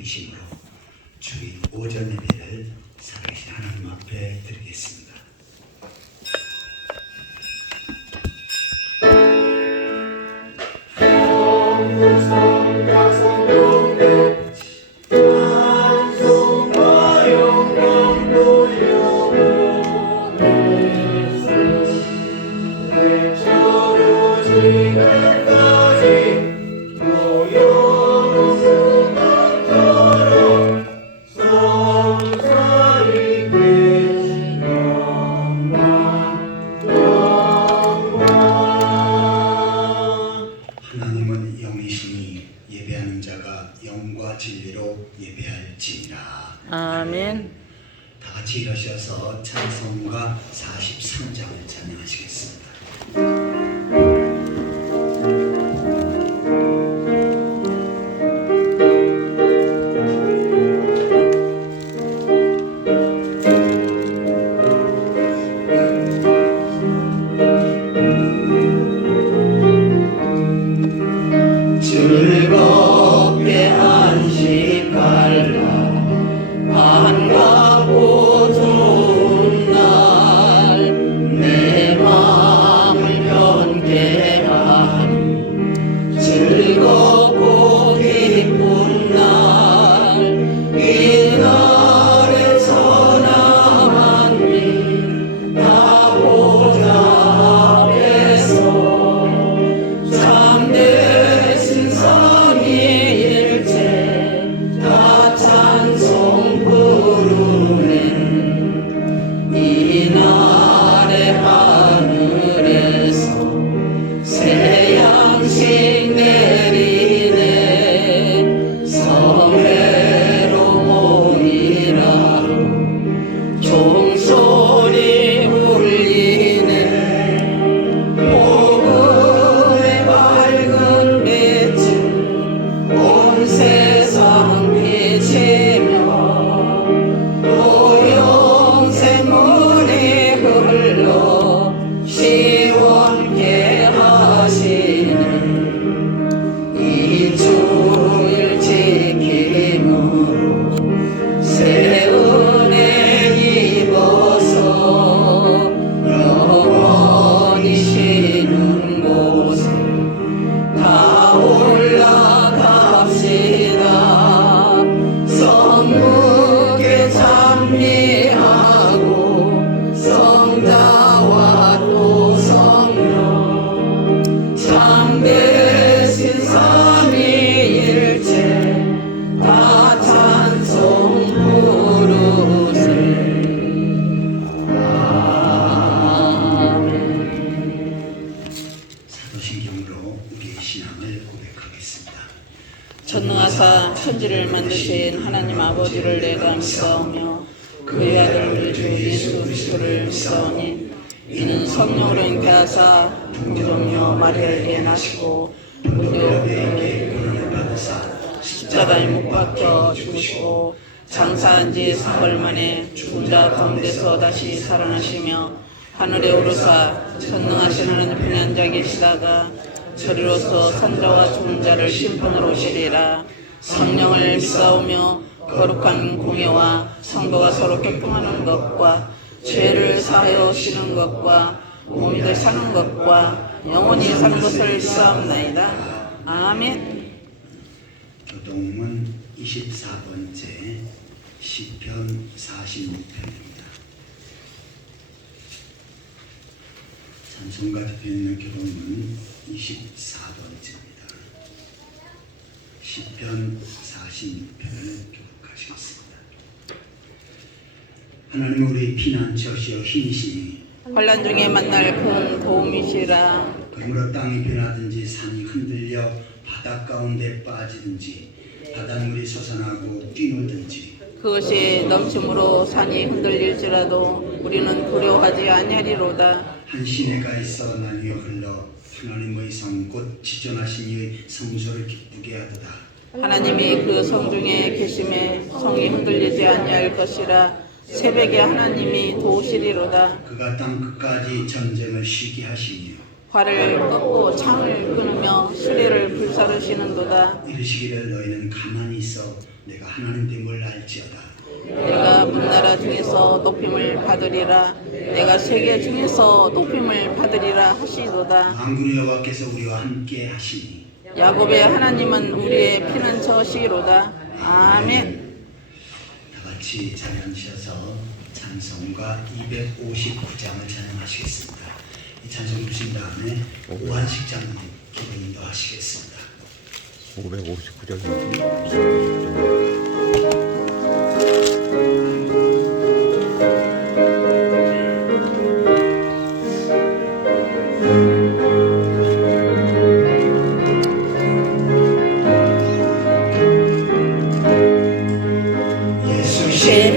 이심으로 주의 오전 예배를 살아계신 하나님 앞에 드리겠습니다. 하나님은 영이시니 예배하는 자가 영과 진리로 예배할지니라. 아멘. 다 같이 일어서서 찬송가 43장을 찬양하시겠습니다. 즐겁게 안식할라 반갑고 좋은 날 내 마음을 변개하니 즐겁고 기쁜 날 이 날에 선한 일 다 보좌 앞에서 참되신 삼위일체 다 찬송 부르네. 이 날의 하늘에서 새 양식 내리네. 성회로 모이라 종소리 울리네. 복음의 밝은 빛을 온 세상 비치며 또 영생물이 흘러 시원케 하시네. 이 주일 지킴으로 새 은혜 입어서 영원히 쉬는 곳에 다 올라갑시다. 성묵에 참미하고 성자와 또 성령 참되신 삼위일체 다 찬송 부르세. 아멘. 사도신경으로 우리의 신앙을 고백하겠습니다. 전능하사 천지를 만드신 하나님 아버지를 내가 믿사오며 그의 아들 우리 주 예수 그리스도를 믿사오니 이는 성령으로 잉태하사 동정녀 마리아에게 나시고 무료에게 은혜를 받으사 십자가에 못 박혀 죽으시고 장사한 지 사흘 만에 죽은 자 가운데서 다시 살아나시며 하늘에 오르사 전능하신 하나님 편에 앉아 계시다가 저리로서 산자와 죽은 자를 심판으로 오시리라. 성령을 믿사오며 거룩한 공예와 성도가 서로 교통하는 것과 죄를 사하여 쉬는 것과 몸이 되 사는 것과 영원히 사는 것을 믿사옵나이다. 아멘. 교동문 24번째 시편 46편입니다. 찬송가 뒤에 있는 교동문 24번째입니다. 시편 46편을 교독하시겠습니다. 하나님 우리 피난처시여 힘이시니 환난 중에 만날 큰 도움이시라. 그러므로 땅이 변하든지 산이 흔들려 바다 가운데 빠지든지 바닷물이 솟아나고 뛰놀든지 그것이 넘침으로 산이 흔들릴지라도 우리는 두려워하지 아니하리로다. 한 시내가 있어 난 위에 흘러 하나님의 성 곧 지존하신 이의 성소를 기쁘게 하도다. 하나님이 그 성 중에 계심에 성이 흔들리지 아니할 것이라. 새벽에 하나님이 도우시리로다. 그가 땅 끝까지 전쟁을 쉬게 하시며 활을 꺾고 창을 끊으며 수레를 불사르시는도다. 이르시기를 너희는 가만히 있어 내가 하나님 됨을 알지어다. 내가 문나라 중에서 높임을 받으리라. 내가 세계 중에서 높임을 받으리라 하시도다. 만군의 여호와께서 우리와 함께 하시니 야곱의 하나님은 우리의 피는 저시로다. 아멘. 다 같이 자리에 앉으셔서 찬송가 259장을 찬양하시겠습니다. 이 찬송 주신 다음에 오한식 장님 기도 인도하시겠습니다. 559장이지.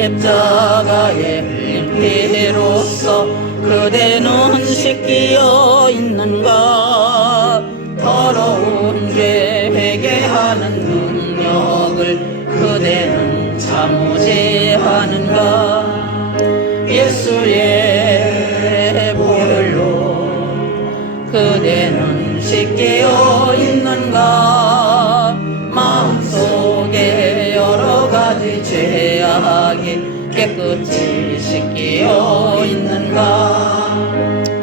십자가에 흘린 피로써 그대는 씻기어 있는가. 더러운 죄 회개하는 능력을 그대는 참으지 않은가. 예수의 보혈로 그대는 씻기어 있는가. 마음속에 여러 가지 죄악이 깨끗이 씻기어 있는가.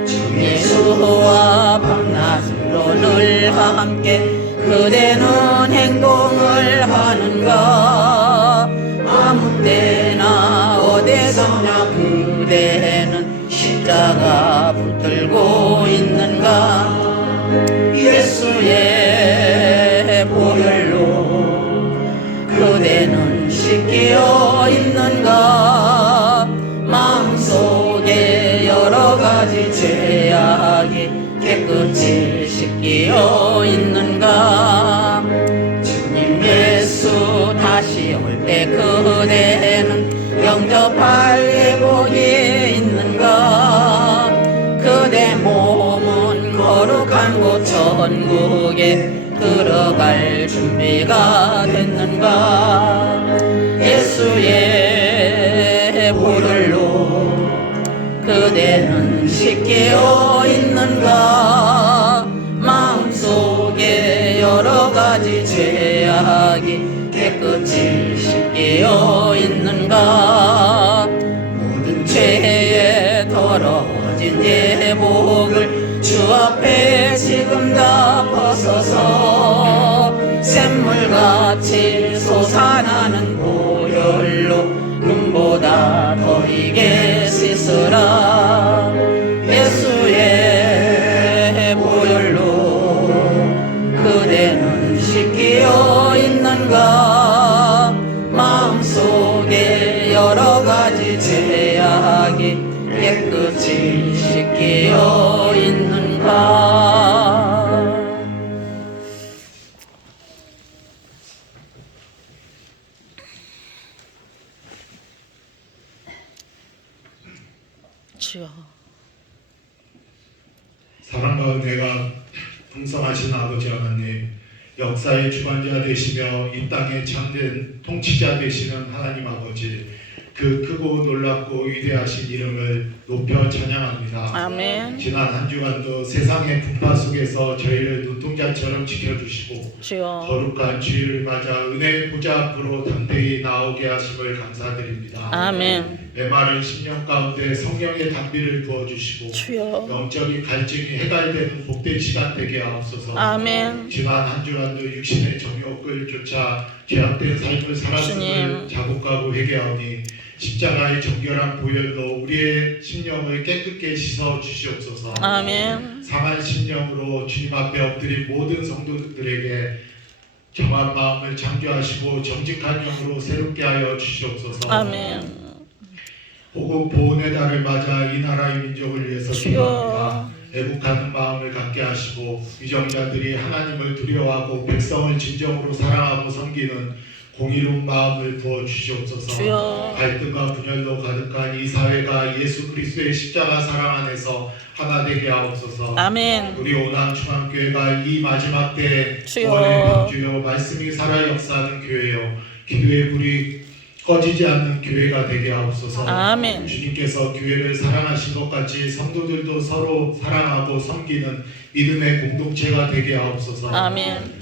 주 예수와 밤낮으로 늘 함께 그대는 행동을 하는가. 아무 때나 어디서나 그대는 십자가 붙들고 있는가. 예수의 보혈로 그대는 씻기어 있는가. 마음속에 여러 가지 죄악이 깨끗이 씻기어 있는가. 주님 예수 다시 올 때 그대는 영접할 예복이 있는가. 그대 몸은 거룩한 곳 천국에 들어갈 준비가 됐는가. 예수의 보혈로 그대는 씻기어 있는가. 마음속에 여러 가지 죄악이 깨끗이 씻기어 있는가. 모든 죄에 더러워진 예복을 주 앞에 지금 다 벗어서 샘물같이 솟아나는 보혈로 눈보다 더 이게 씻으라. 예수의 보혈로 그대는 씻기어 있는가. 마음속에 여러 가지 죄악이 깨끗이 씻기어 있는가. 주여. 사랑과 은혜가 풍성하신 아버지 하나님, 역사의 주관자 되시며 이 땅의 참된 통치자 되시는 하나님 아버지, 그 크고 놀랍고 위대하신 이름을 높여 찬양합니다. 아멘. 지난 한 주간도 세상의 풍파 속에서 저희를 눈동자처럼 지켜주시고 주여. 거룩한 주일을 맞아 은혜의 보좌 앞으로 담대히 나오게 하심을 감사드립니다. 아멘. 메마른 심령 가운데 성령의 담비를 부어주시고 주여. 영적인 갈증이 해갈되는 복된 시간 되게 하옵소서. 아멘. 지난 한 주간도 육신의 정욕을 쫓아 죄악된 삶을 살았음을 주님. 자복하고 회개하오니 십자가의 정결한 보혈로 우리의 심령을 깨끗게 씻어 주시옵소서. 아멘. 상한 심령으로 주님 앞에 엎드린 모든 성도들에게 정한 마음을 창조하시고 정직한 영으로 새롭게 하여 주시옵소서. 아멘. 호국 보훈의 달을 맞아 이 나라의 민족을 위해서 기도합니다. 애국하는 마음을 갖게 하시고 위정자들이 하나님을 두려워하고 백성을 진정으로 사랑하고 섬기는 공의로운 마음을 부어 주시옵소서. 주여. 갈등과 분열로 가득한 이 사회가 예수 그리스도의 십자가 사랑 안에서 하나 되게 하옵소서. 아멘. 우리 오남중앙교회가 이 마지막 때 주여. 원의 방주요 말씀이 살아 역사하는 교회요 기도의 불이 꺼지지 않는 교회가 되게 하옵소서. 아멘. 주님께서 교회를 사랑하신 것 같이 성도들도 서로 사랑하고 섬기는 믿음의 공동체가 되게 하옵소서. 아멘.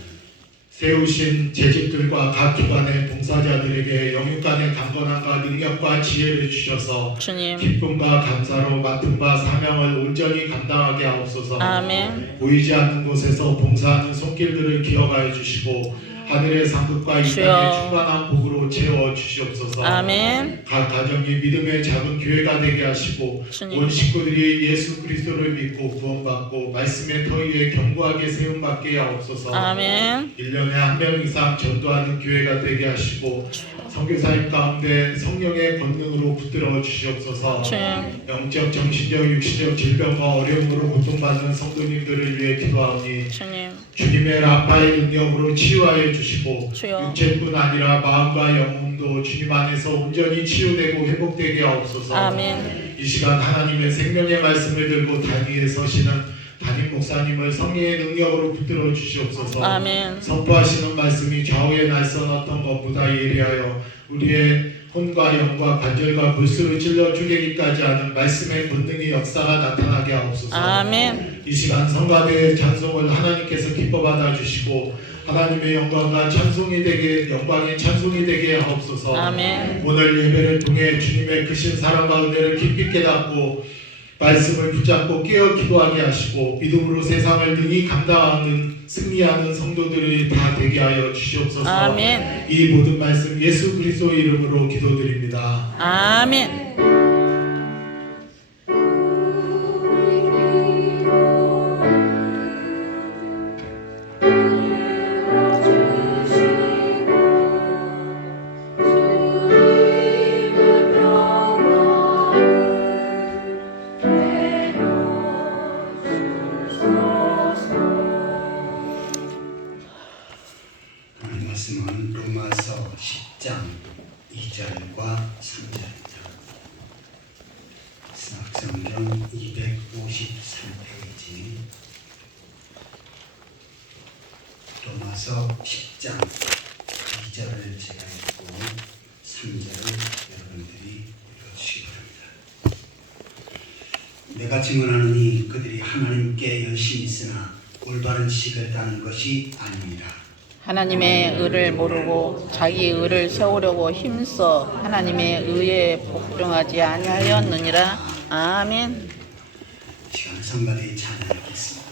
세우신 재직들과 각 기관의 봉사자들에게 영육간의 강건함과 능력과 지혜를 주셔서 주님. 기쁨과 감사로 맡은 바 사명을 온전히 감당하게 하옵소서. 아멘. 보이지 않는 곳에서 봉사하는 손길들을 기억하여 주시고 하늘의 상급과 이 주여. 땅의 충만한 복으로 채워 주시옵소서. 아멘. 각 가정이 믿음의 작은 교회가 되게 하시고 주님. 온 식구들이 예수 그리스도를 믿고 구원받고 말씀의 터 위에 견고하게 세움받게 하옵소서. 아멘. 1년에 한 명 이상 전도하는 교회가 되게 하시고 선교사님 가운데 성령의 권능으로 붙들어 주시옵소서. 주님. 영적, 정신적, 육신적 질병과 어려움으로 고통받는 성도님들을 위해 기도하오니 주님. 주님의 라파의 능력으로 치유하여 주시고 주여. 육체뿐 아니라 마음과 영혼도 주님 안에서 온전히 치유되고 회복되게 하옵소서. 아멘. 이 시간 하나님의 생명의 말씀을 들고 단위에 서시는 담임 목사님을 성령의 능력으로 붙들어 주시옵소서. 아멘. 선포하시는 말씀이 좌우에 날선 어떤 것보다 예리하여 우리의 혼과 영과 관절과 불수를 찔러 쪼개기까지 하는 말씀의 본능의 역사가 나타나게 하옵소서. 아멘. 이 시간 성가대의 찬송을 하나님께서 기뻐 받아 주시고 하나님의 영광과 찬송이 되게 영광의 찬송이 되게 하옵소서. 아멘. 오늘 예배를 통해 주님의 크신 사랑과 은혜를 깊이 깨닫고 말씀을 붙잡고 깨어 기도하게 하시고 믿음으로 세상을 능히 감당하는 승리하는 성도들이 다 되게 하여 주시옵소서. 아멘. 이 모든 말씀 예수 그리스도 이름으로 기도드립니다. 아멘. 하나님 말씀은 로마서 10장 2절과 3절입니다. 신학성경 253페이지 로마서 10장 2절을 제가 읽고 3절을 여러분들이 읽어주시기 바랍니다. 내가 증언하노니 그들이 하나님께 열심히 있으나 올바른 지식을 따는 것이 아니니라. 하나님의 의를 모르고 자기 의를 세우려고 힘써 하나님의 의에 복종하지 아니하였느니라. 아멘. 시간 성가대의 찬양하겠습니다.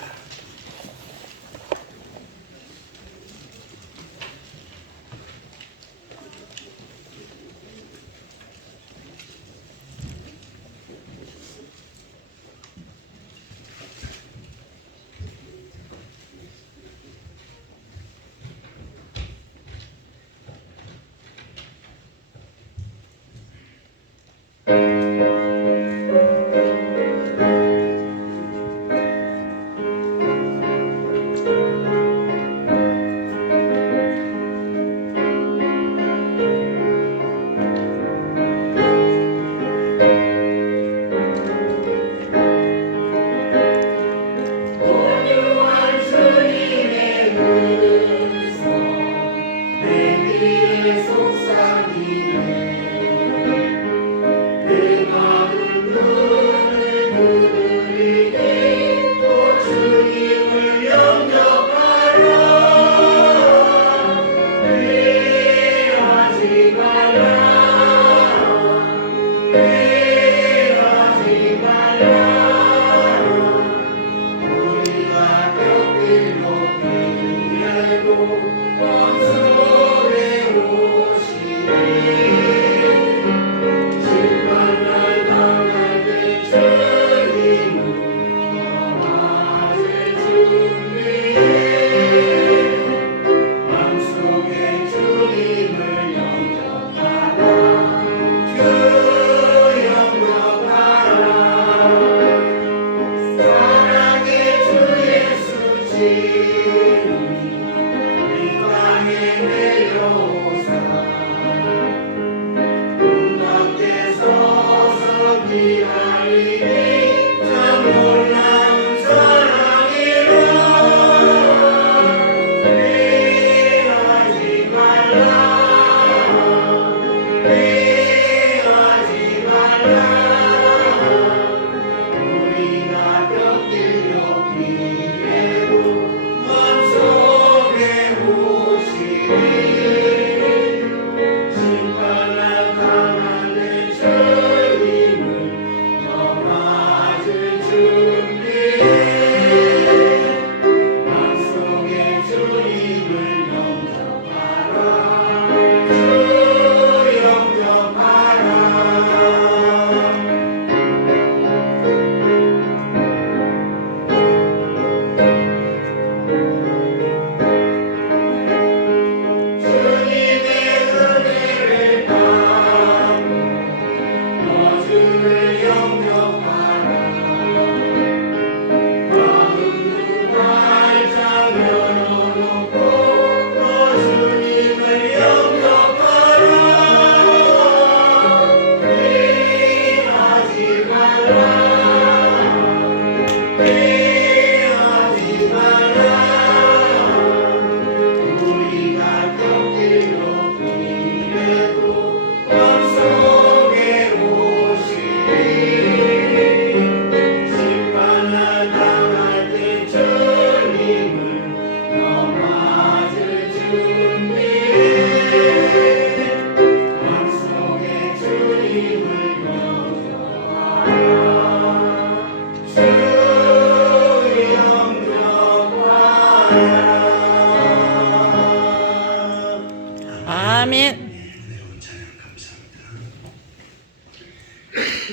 마음속에 주님을 영접하라.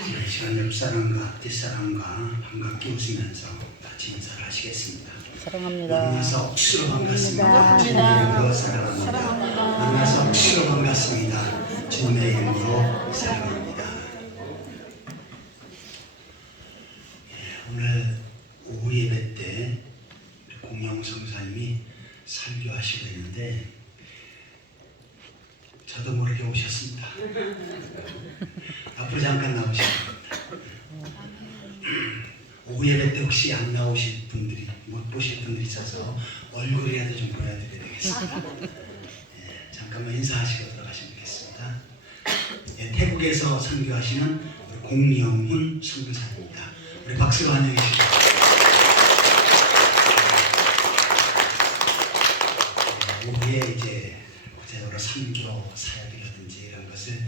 이 시간 옆 사람과 앞뒷 사람과 반갑게 웃으면서 같이 인사를 하시겠습니다. 사랑합니다. 만나서 억수로 반갑습니다. 반갑습니다. 주님의 이름으로 사랑합니다. 만나서 억수로 반갑습니다. 주님의 이름으로 사랑합니다. 오늘 오후 예배 때 공영 성사님이 설교하시고 있는데 저도 모르게 오셨습니다. 앞으로 잠깐 나오실 겁니다. 오후 예배 때 혹시 안 나오실 분들이 못 보실 분들이 있어서 얼굴이라도 좀 보여드려야 되겠습니다. 잠깐만 인사하시고 들어가시면 되겠습니다. 태국에서 선교하시는 공영훈 선교사입니다. 우리 박수로 환영해 주시죠. 오후에 이제 구체적으로 선교 사역이라든지 이런 것을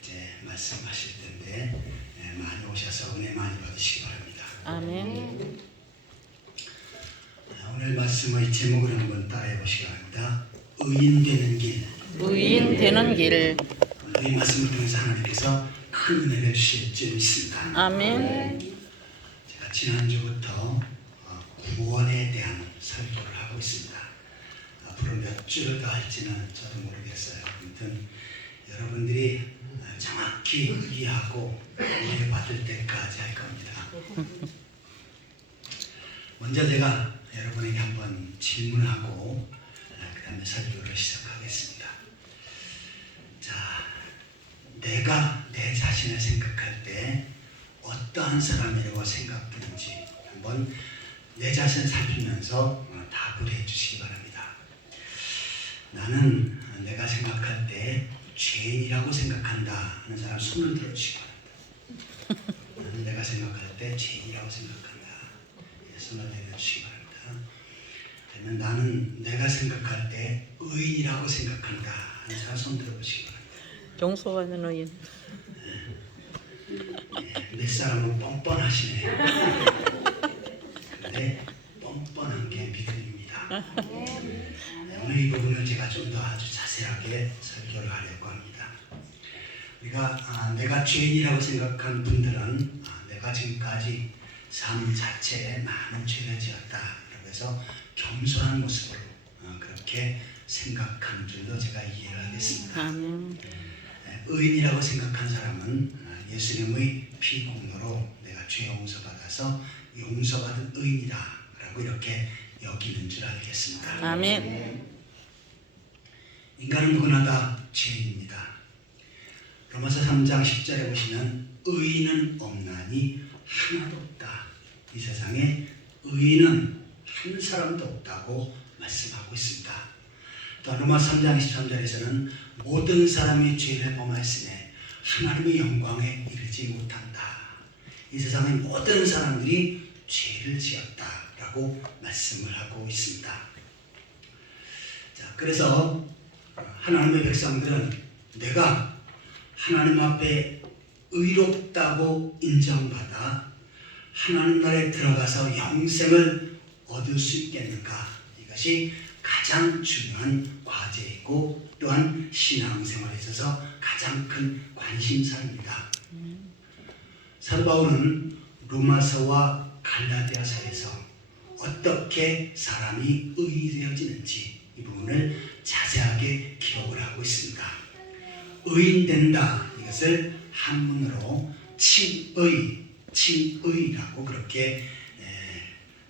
이제 말씀하실 텐데 많이 오셔서 은혜 많이 받으시기 바랍니다. 아멘. 오늘 말씀의 제목을 한번 따라해 보시기 바랍니다. 의인 되는 길. 의인 되는 길. 이 말씀을 통해서 하나님께서 큰 은혜를 주실 줄 믿습니다. 아멘. 제가 지난주부터 구원에 대한 설교를 하고 있습니다. 앞으로 몇 주를 더 할지는 저도 모르겠어요. 아무튼 여러분들이 정확히 이해하고 은혜 받을 때까지 할 겁니다. 먼저 제가 여러분에게 한번 질문하고 그 다음에 설교를 시작하겠습니다. 자, 내가 내 자신을 생각할 때 어떠한 사람이라고 생각되는지 한번 내 자신을 살피면서 답을 해주시기 바랍니다. 나는 내가 생각할 때 죄인이라고 생각한다 하는 사람 손을 들어주시기 바랍니다. 나는 내가 생각할 때 죄인이라고 생각한다. 손을 내려주시기 바랍니다. 그러면 나는 내가 생각할 때 의인이라고 생각한다 하는 사람 손 들어보시기 바랍니다. 용서받는 의인. 내 사람은 뻔뻔하시네요. 그런데 뻔뻔한 게 믿음입니다. 오늘 이 부분을 제가 좀 더 아주 자세하게 설교를 하려고 합니다. 우리가 내가 죄인이라고 생각한 분들은 내가 지금까지 삶 자체에 많은 죄를 지었다. 그래서 해서 겸손한 모습으로 그렇게 생각하는 줄도 제가 이해를 하겠습니다. 아멘. 의인이라고 생각한 사람은 예수님의 피 공로로 내가 죄 용서받아서 용서받은 의인이다라고 이렇게 여기는 줄 알겠습니다. 아멘. 인간은 누구나 다 죄인입니다. 로마서 3장 10절에 보시면 의인은 없나니 하나도 없다. 이 세상에 의인은 한 사람도 없다고 말씀하고 있습니다. 또 로마서 3장 23절에서는 모든 사람이 죄를 범하였으니 하나님의 영광에 이르지 못한다. 이 세상의 모든 사람들이 죄를 지었다라고 말씀을 하고 있습니다. 자, 그래서 하나님의 백성들은 내가 하나님 앞에 의롭다고 인정받아 하나님 나라에 들어가서 영생을 얻을 수 있겠는가? 이것이 가장 중요한 과제이고 또한 신앙생활에 있어서 가장 큰 관심사입니다. 사도 바울은 로마서와 갈라디아서에서 어떻게 사람이 의되어지는지 이 부분을 자세하게 기록을 하고 있습니다. 의인된다, 이것을 한문으로 칭의라고 그렇게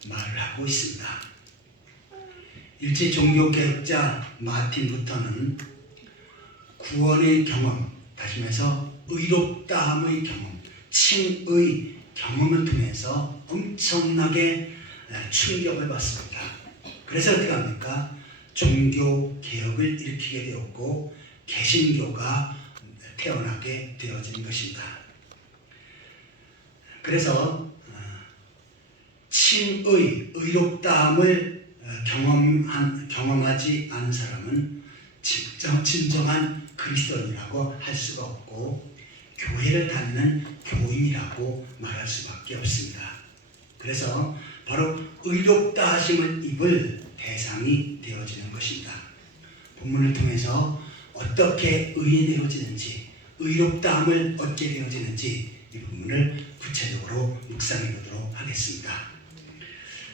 말을 하고 있습니다. 일제 종교개혁자 마틴 루터는 구원의 경험, 다시 말해서 의롭다함의 경험, 칭의 경험을 통해서 엄청나게 충격을 받습니다. 그래서 어떻게 합니까? 종교개혁을 일으키게 되었고 개신교가 태어나게 되어진 것입니다. 그래서 칭의, 의롭다함을 경험하지 않은 사람은 진정한 그리스도인이라고 할 수가 없고 교회를 다니는 교인이라고 말할 수밖에 없습니다. 그래서 바로 의롭다 하심을 입을 대상이 되어지는 것입니다. 본문을 통해서 어떻게 의인이 되어지는지, 의롭다함을 얻게 되어지는지 이 부분을 구체적으로 묵상해 보도록 하겠습니다.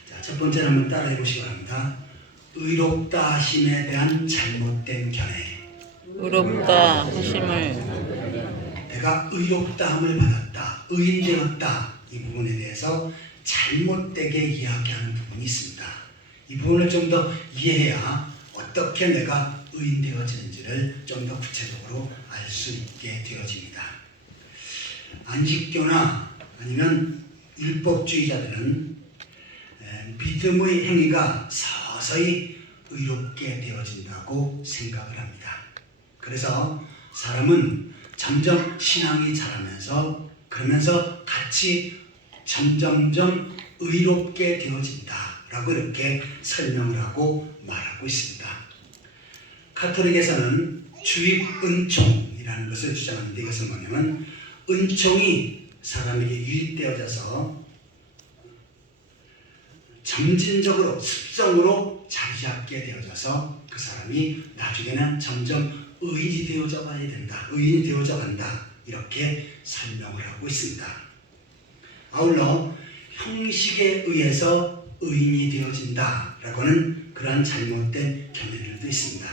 자, 첫 번째는 한번 따라해 보시기 바랍니다. 의롭다 하심에 대한 잘못된 견해. 의롭다 하심을 내가 의롭다함을 받았다, 의인되었다, 이 부분에 대해서 잘못되게 이야기하는 부분이 있습니다. 이 부분을 좀 더 이해해야 어떻게 내가 의인되어지는지를 좀 더 구체적으로 알 수 있게 되어집니다. 안식교나 아니면 율법주의자들은 믿음의 행위가 서서히 의롭게 되어진다고 생각을 합니다. 그래서 사람은 점점 신앙이 자라면서 그러면서 같이 점점점 의롭게 되어진다라고 이렇게 설명을 하고 말하고 있습니다. 가톨릭에서는 주입 은총이라는 것을 주장하는데 이것은 뭐냐면 은총이 사람에게 유입되어져서 점진적으로 습성으로 자리 잡게 되어져서 그 사람이 나중에는 점점 의인이 되어져 가야 된다. 의인이 되어져 간다. 이렇게 설명을 하고 있습니다. 아울러 형식에 의해서 의인이 되어진다라고는 그러한 잘못된 견해들도 있습니다.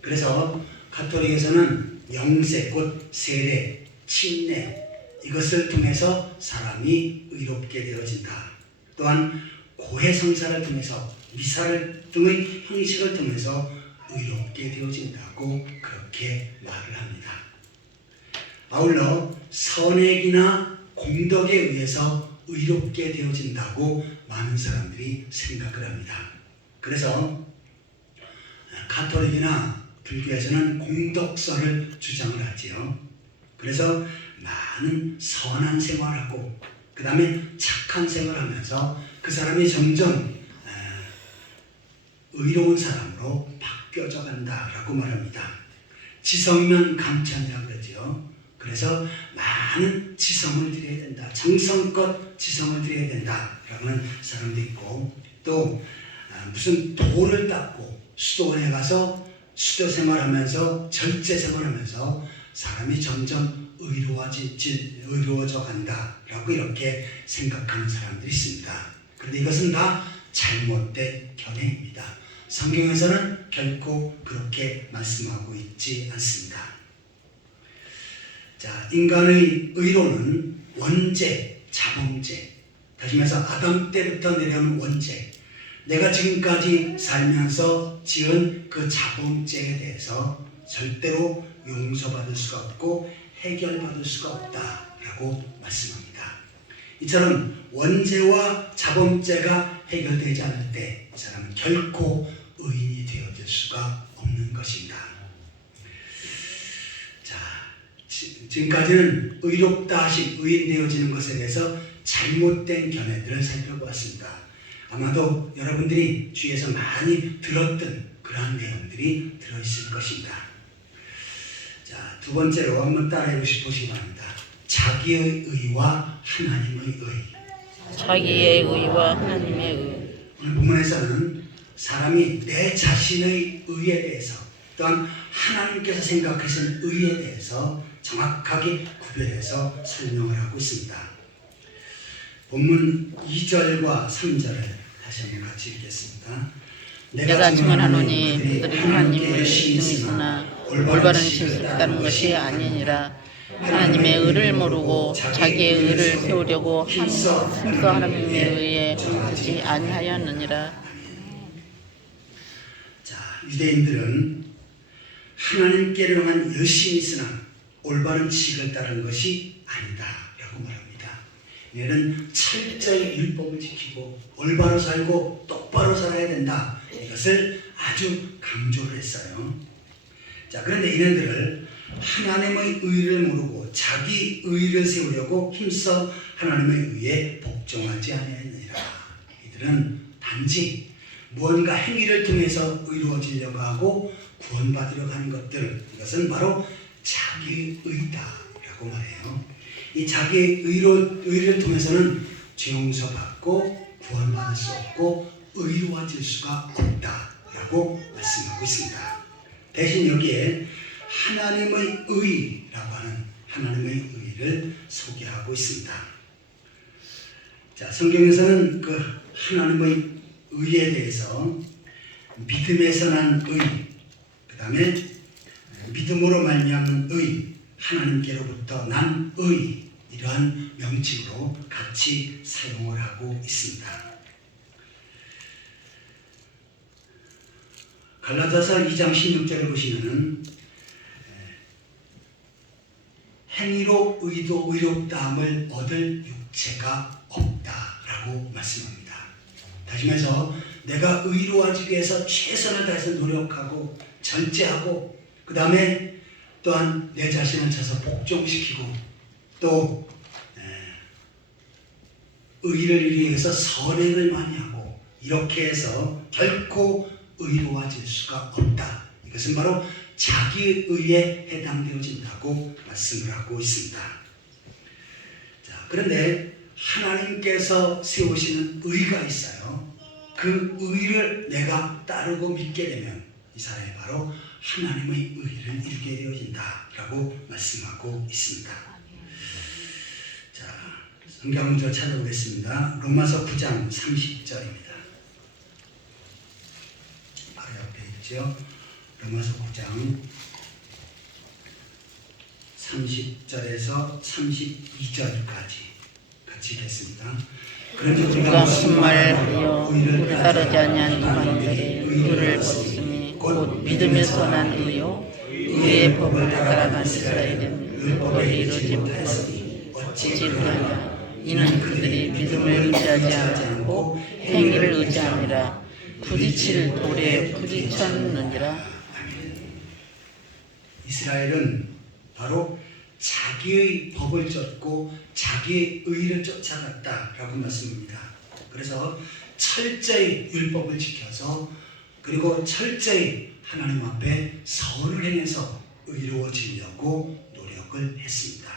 그래서 가톨릭에서는 영세, 곧 세례, 침례 이것을 통해서 사람이 의롭게 되어진다. 또한 고해성사를 통해서 미사를 등의 형식을 통해서 의롭게 되어진다고 그렇게 말을 합니다. 아울러 선행이나 공덕에 의해서 의롭게 되어진다고 많은 사람들이 생각을 합니다. 그래서 가톨릭이나 불교에서는 공덕설을 주장을 하지요. 그래서 많은 선한 생활하고 그 다음에 착한 생활하면서 그 사람이 점점 의로운 사람으로 바뀌어져 간다라고 말합니다. 지성이면 감천이라고 그러죠. 그래서 많은 지성을 드려야 된다. 정성껏 지성을 드려야 된다라고 하는 사람도 있고 또 무슨 도를 닦고 수도원에 가서 수도 생활하면서 절제 생활하면서 사람이 점점 의로워져 간다라고 이렇게 생각하는 사람들이 있습니다. 그런데 이것은 다 잘못된 견해입니다. 성경에서는 결코 그렇게 말씀하고 있지 않습니다. 자, 인간의 의로는 원죄, 자범죄, 다시 말해서 아담 때부터 내려오는 원죄, 내가 지금까지 살면서 지은 그 자범죄에 대해서 절대로 용서받을 수가 없고 해결받을 수가 없다라고 말씀합니다. 이처럼 원죄와 자범죄가 해결되지 않을 때 이 사람은 결코 의인이 되어질 수가 없는 것입니다. 자, 지금까지는 의롭다 하신 의인 되어지는 것에 대해서 잘못된 견해들을 살펴보았습니다. 아마도 여러분들이 주위에서 많이 들었던 그러한 내용들이 들어있을 것입니다. 자, 두 번째로 한번 따라해 보시기 바랍니다. 자기의 의와 하나님의 의. 자기의 의와 하나님의 의. 오늘 본문에서는 사람이 내 자신의 의에 대해서 또한 하나님께서 생각하시는 의에 대해서 정확하게 구별해서 설명을 하고 있습니다. 본문 2절과 3절을 다시 한번 같이 읽겠습니다. 내가 증언하노니 그들이 하나님을 믿으나 올바른 신을 따르는 것이 아니니라. 하나님의 의를 모르고 자기의 의를 세우려고 힘써 하나님의 의에 서지 아니하였느니라. 자, 유대인들은 하나님께로 향한 열심이 있으나 올바른 지식을 따르는 것이 아니다라고 말합니다. 얘는 철저히 율법을 지키고 올바로 살고 똑바로 살아야 된다. 이것을 아주 강조를 했어요. 자, 그런데 이네들을 하나님의 의를 모르고 자기 의를 세우려고 힘써 하나님의 의에 복종하지 아니하였느니라. 이들은 단지 무언가 행위를 통해서 의로워지려고 하고 구원받으려고 하는 것들, 이것은 바로 자기 의다라고 말해요. 이 자기 의를 통해서는 죄 용서받고 구원받을 수 없고 의로워질 수가 없다라고 말씀하고 있습니다. 대신 여기에 하나님의 의라고 하는 하나님의 의를 소개하고 있습니다. 자, 성경에서는 그 하나님의 의에 대해서 믿음에서 난 의, 그 다음에 믿음으로 말미암은 의, 하나님께로부터 난 의, 이러한 명칭으로 같이 사용을 하고 있습니다. 갈라디아서 2장 16절을 보시면은 행위로 의롭다함을 얻을 육체가 없다라고 말씀합니다. 다시 말해서 내가 의로워지기 위해서 최선을 다해서 노력하고 절제하고 그 다음에 또한 내 자신을 쳐서 복종시키고 또 의를 이루기 위해서 선행을 많이 하고 이렇게 해서 결코 의로워질 수가 없다. 이것은 바로 자기의 의에 해당되어진다고 말씀을 하고 있습니다. 자, 그런데 하나님께서 세우시는 의가 있어요. 그 의를 내가 따르고 믿게 되면 이 사람이 바로 하나님의 의를 이루게 되어진다라고 말씀하고 있습니다. 자, 성경 문제 찾아보겠습니다. 로마서 9장 30절입니다. 바로 옆에 있죠. 로마서 9장 30절에서 32절까지 같이 읽겠습니다. 그런데 우리가 순말하여 의를 따르지 아니한 사람들의 의를 벗으니 곧 믿음에서 난 의요 의의 법을 따라간 이스라엘은 율법을 이루지 못하였으니 어찌 그러냐 이는 그들이 믿음을 의지하지 않고 행위를 의지하니라 부딪힐 돌에 부딪혔느니라. 이스라엘은 바로 자기의 법을 쫓고 자기의 의를 쫓아갔다라고 말씀합니다. 그래서 철저히 율법을 지켜서 그리고 철저히 하나님 앞에 선을 행해서 의로워지려고 노력을 했습니다.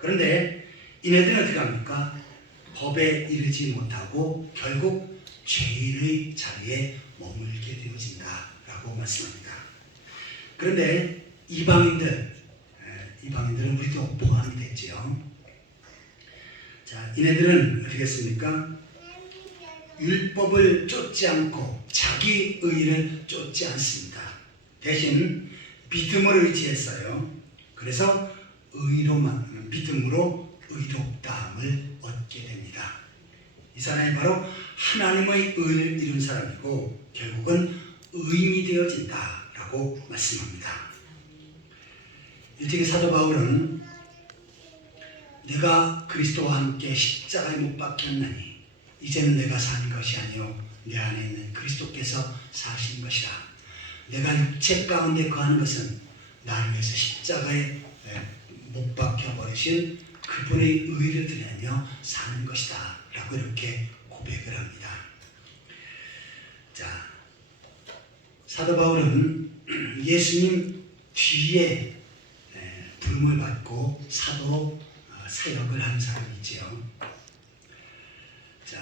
그런데 이네들은 어떻게 합니까? 법에 이르지 못하고 결국 죄인의 자리에 머물게 되어진다라고 말씀합니다. 그런데 이방인들은 우리도 포함이 됐지요. 자, 이네들은 어떻게 했습니까? 율법을 쫓지 않고 자기 의를 쫓지 않습니다. 대신 믿음을 의지했어요. 그래서 믿음으로 의롭다함을 얻게 됩니다. 이 사람이 바로 하나님의 의를 이룬 사람이고 결국은 의인이 되어진다라고 말씀합니다. 일찍이 사도 바울은 내가 그리스도와 함께 십자가에 못 박혔나니 이제는 내가 사는 것이 아니요 내 안에 있는 그리스도께서 사신 것이라. 내가 육체 가운데 거하는 것은 나를 위해서 십자가에 못 박혀버리신 그분의 의를 드리며 사는 것이다 라고 이렇게 고백을 합니다. 자, 사도 바울은 예수님 뒤에 부름을 받고 사도로 사역을 한 사람이지요. 자,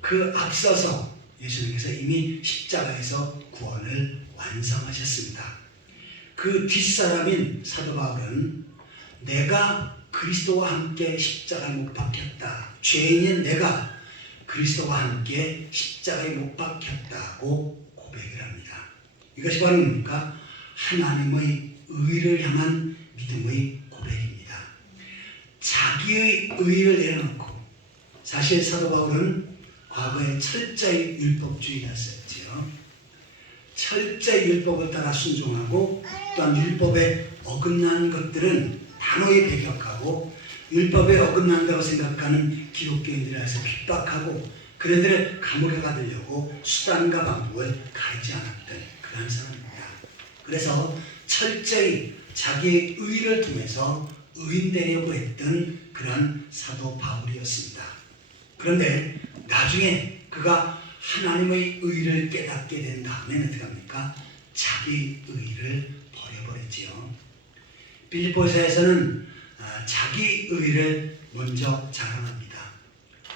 그 앞서서 예수님께서 이미 십자가에서 구원을 완성하셨습니다. 그 뒷사람인 사도 바울은 내가 그리스도와 함께 십자가에 못 박혔다. 죄인인 내가 그리스도와 함께 십자가에 못 박혔다고 고백을 합니다. 이것이 바로 뭡니까? 하나님의 의를 향한 믿음의 고백입니다. 자기의 의를 내려놓고 사실 사도 바울은 과거에 철저히 율법주의였었지요. 철저히 율법을 따라 순종하고 또한 율법에 어긋난 것들은 단호히 배격하고 율법에 어긋난다고 생각하는 기독교인들에 대해서 핍박하고 그들을 감옥에 가두려고 수단과 방법을 가리지 않았던 그런 사람입니다. 그래서 철저히 자기의 의를 통해서 의인되려고 했던 그런 사도 바울이었습니다. 그런데 나중에 그가 하나님의 의를 깨닫게 된 다음에는 어떻게 합니까? 자기 의를 버려버렸지요. 빌립보서에서는 자기 의를 먼저 자랑합니다.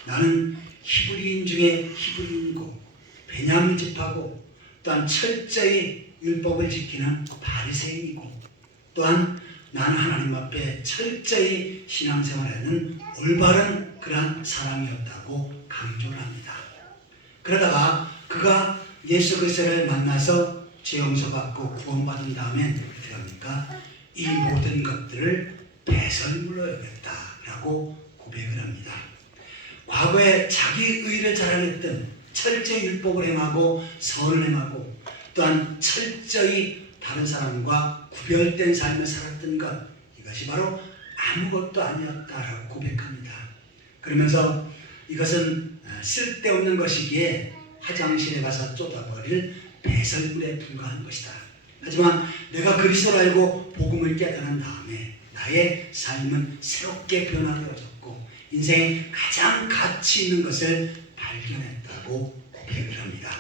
나는 히브리인 중에 히브리인이고 베냐민 집하고 또한 철저히 율법을 지키는 바리새인이고 또한 나는 하나님 앞에 철저히 신앙생활하는 올바른 그러한 사람이었다고 강조를 합니다. 그러다가 그가 예수 그리스도를 만나서 죄 용서받고 구원받은 다음엔 어떻게 합니까? 이 모든 것들을 배설물로 여겼다라고 고백을 합니다. 과거에 자기 의를 자랑했던 철저히 율법을 행하고 선을 행하고 또한 철저히 다른 사람과 구별된 삶을 살았던 것, 이것이 바로 아무것도 아니었다라고 고백합니다. 그러면서 이것은 쓸데없는 것이기에 화장실에 가서 쏟아버릴 배설물에 불과한 것이다. 하지만 내가 그리스도를 알고 복음을 깨달은 다음에 나의 삶은 새롭게 변화되어졌고 인생에 가장 가치 있는 것을 발견했다고 고백을 합니다.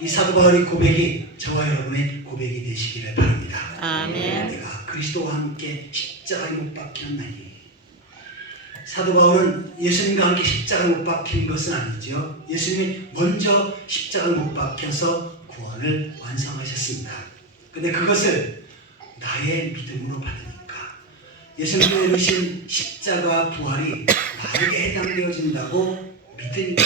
이 사도 바울의 고백이 저와 여러분의 고백이 되시기를 바랍니다. 아멘. 내가 그리스도와 함께 십자가에 못 박혔나니. 사도 바울은 예수님과 함께 십자가에 못 박힌 것은 아니죠. 예수님이 먼저 십자가에 못 박혀서 구원을 완성하셨습니다. 근데 그것을 나의 믿음으로 받으니까 예수님이 이루신 십자가 부활이 나에게 해당되어진다고 믿으니까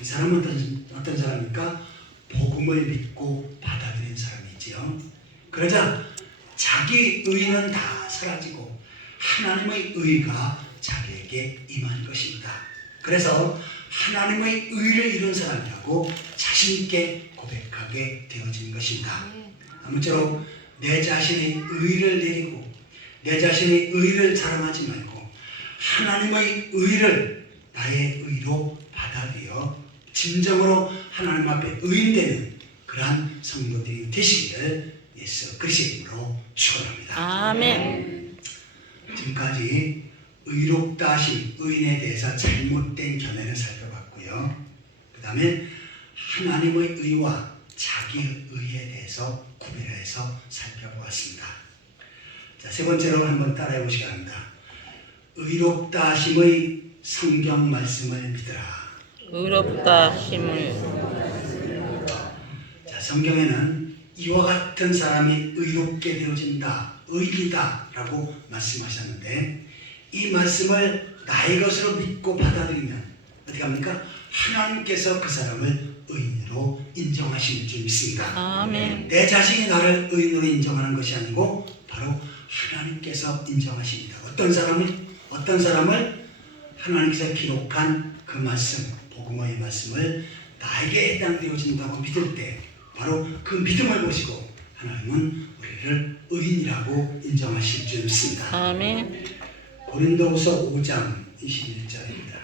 이 사람은 어떤 사람입니까? 복음을 믿고 받아들인 사람이지요. 그러자 자기 의는 다 사라지고 하나님의 의가 자기에게 임한 것입니다. 그래서 하나님의 의를 이룬 사람이라고 자신있게 고백하게 되어진 것입니다. 아무쪼록 내 자신의 의를 내리고 내 자신의 의를 자랑하지 말고 하나님의 의를 나의 의로 받아들여 진정으로 하나님 앞에 의인되는 그러한 성도들이 되시기를 예수 그리스도의 이름으로 축원합니다. 아멘. 지금까지 의롭다 하신 의인에 대해서 잘못된 견해를 살펴봤고요. 그 다음에 하나님의 의와 자기의 의에 대해서 구별해서 살펴보았습니다. 자, 세 번째로 한번 따라해 보시기 바랍니다. 의롭다 하심의 성경 말씀을 믿으라. 의롭다 하심을. 자, 성경에는 이와 같은 사람이 의롭게 되어진다, 의리다 라고 말씀하셨는데 이 말씀을 나의 것으로 믿고 받아들이면 어떻게 합니까? 하나님께서 그 사람을 의인으로 인정하시는 줄 믿습니다. 아멘. 내 자신이 나를 의인으로 인정하는 것이 아니고 바로 하나님께서 인정하십니다. 어떤 사람을 하나님께서 기록한 그 말씀, 복음의 말씀을 나에게 해당되어진다고 믿을 때 바로 그 믿음을 보시고 하나님은 우리를 의인이라고 인정하실 줄 믿습니다. 아멘. 고린도후서 5장 21절입니다.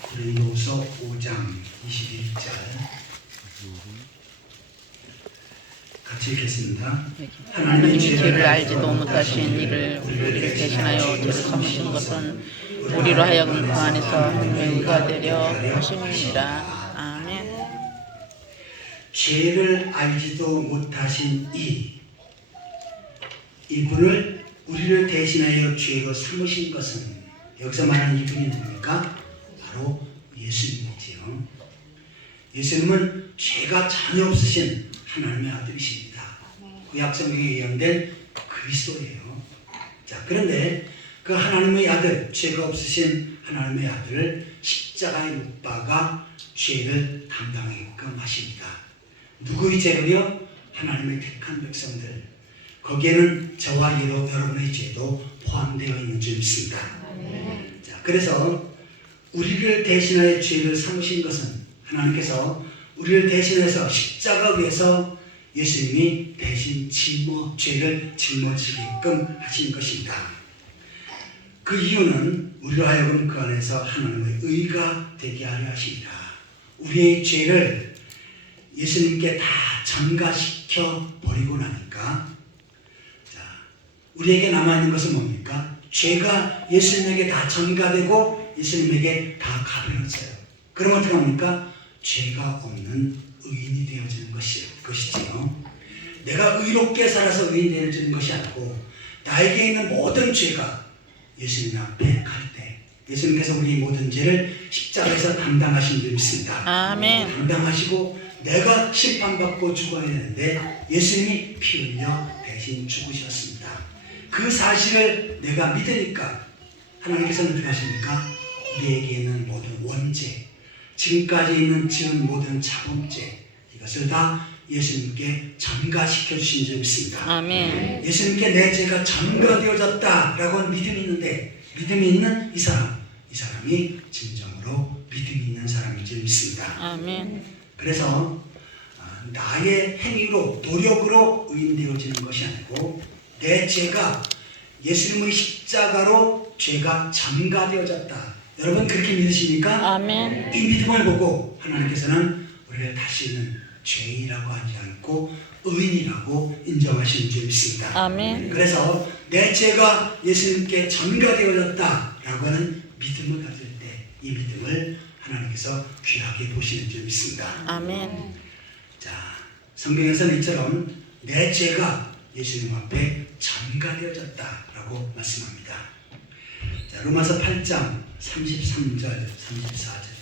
고린도후서 5장 21절 같이 읽겠습니다. 하나님이 죄를 알지도 못하신 이를 우리를 대신하여 죄를 삼으신 것은 우리로 하여금 그 안에서 하나님의 의가 되려 하심이니라. 아멘. 죄를 알지도 못하신 이분을 우리를 대신하여 죄로 삼으신 것은 여기서 말하는 이분이 누굽니까? 바로 예수님이지요. 예수님은 죄가 전혀 없으신 하나님의 아들이십니다. 구약성경에 예언된 그리스도예요. 자, 그런데 그 하나님의 아들, 죄가 없으신 하나님의 아들을 십자가에 못 박아 죄를 담당하게끔 하십니다. 누구의 죄를요? 하나님의 택한 백성들. 거기에는 저와 여러분의 죄도 포함되어 있는 줄 믿습니다. 자, 그래서 우리를 대신하여 죄를 삼으신 것은 하나님께서 우리를 대신해서 십자가 위에서 예수님이 대신 죄를 짊어지게끔 하신 것입니다. 그 이유는 우리로 하여금 그 안에서 하나님의 의가 되게 하려 하십니다. 우리의 죄를 예수님께 다 전가시켜 버리고 나니까 자, 우리에게 남아있는 것은 뭡니까? 죄가 예수님에게 다 전가되고 예수님에게 다 가버렸어요. 그럼 어떻게 합니까? 죄가 없는 의인이 되어지는 것이지요. 내가 의롭게 살아서 의인 되어지는 것이 아니고 나에게 있는 모든 죄가 예수님 앞에 갈 때 예수님께서 우리 모든 죄를 십자가에서 담당하신 줄 믿습니다. 아멘. 담당하시고 내가 심판받고 죽어야 되는데 예수님이 피 흘려 대신 죽으셨습니다. 그 사실을 내가 믿으니까 하나님께서는 어떻게 하십니까? 우리에게 있는 모든 원죄, 지금까지 있는 지은 모든 자범죄, 이것을 다 예수님께 전가시켜 주신 줄 믿습니다. 아멘. 예수님께 내 죄가 전가되어졌다라고 하는 믿음이 있는데, 믿음이 있는 이 사람이 진정으로 믿음이 있는 사람인 줄 믿습니다. 아멘. 그래서 나의 행위로, 노력으로 의인되어지는 것이 아니고 내 죄가 예수님의 십자가로 죄가 전가되어졌다. 여러분 그렇게 믿으십니까? 아멘. 이 믿음을 보고 하나님께서는 우리를 다시는 죄인이라고 하지 않고 의인이라고 인정하시는 줄 믿습니다. 아멘. 그래서 내 죄가 예수님께 전가되어졌다라고 하는 믿음을 가질 때 이 믿음을 하나님께서 귀하게 보시는 줄 믿습니다. 아멘. 자, 성경에서는 이처럼 내 죄가 예수님 앞에 전가되어졌다라고 말씀합니다. 자, 로마서 8장 33절, 34절.